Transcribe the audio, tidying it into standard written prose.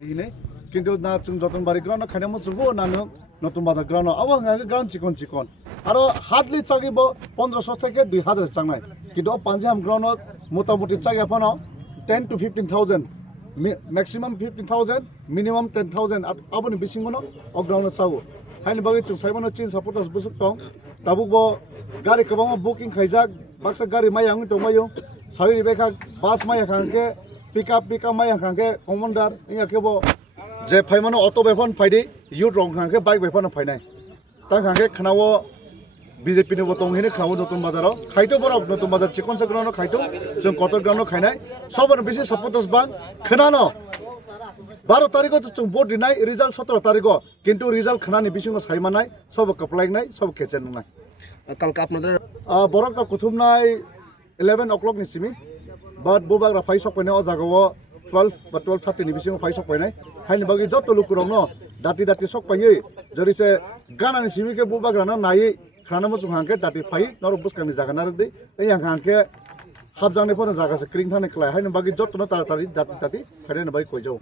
ini কিন্তু না जों যতন বাড়ি গ্রাউন্ড খাইনা মো জুগো না নতুন বাজার গ্রাউন্ড আবো হাঙ্গা গ্রাউন্ড চিকন আরো হার্ডলি চাগিব 1500 থেকে 2000 চাংনাই কিন্তু পাঞ্জাব গ্রাউন্ড মোটামুটি চাগি আপনো 10 to 15000 maximum 15000 minimum 10000 aboni bisingono o ground sago haini bagi chung saibano chin supporters busuk tong tabugo gari kabang booking khaijak baksa gari mayang tongmayo sawi beka bus maya khangke pickup maya khangke commander inga kebo je phaimano auto befon phaidi youth rong khangke bike befon phainai tang khangke khnawo BJP ni botong hini khawo notun bazaro khaito borok notun bazar chikon sagrano khaito जों Qatar ground खाइनाय सबनो बेसे supporters बां खोनानो 12 तारिखो जों vote दिनाय result 17 तारिखो किन्तु result खोनानि बिसिङो सायमानाय सब कपलायनाय सब केचेननाय কালকে আপনাদের बरक कुथुमनाय 11 o'clock नि सिमी बाट बुबाग्रा फाइ सकपायनाय अ जागाव 12 बा 12:30 नि बिसिङो फाइ सकपायनाय हाइनि बागि जत लुकुरनो दाति सकपायै जरिसे गानानि सिमिके बुबाग्राना नायै खानामो जों हांके दाति फाइ नर बुसकानि जागाना दै ए हांके हाबजानायफोरनो जागासे क्रिं थानाय खलाय हायनो बागि जतनो तारातारि दाति फायनाय बागि कइजौ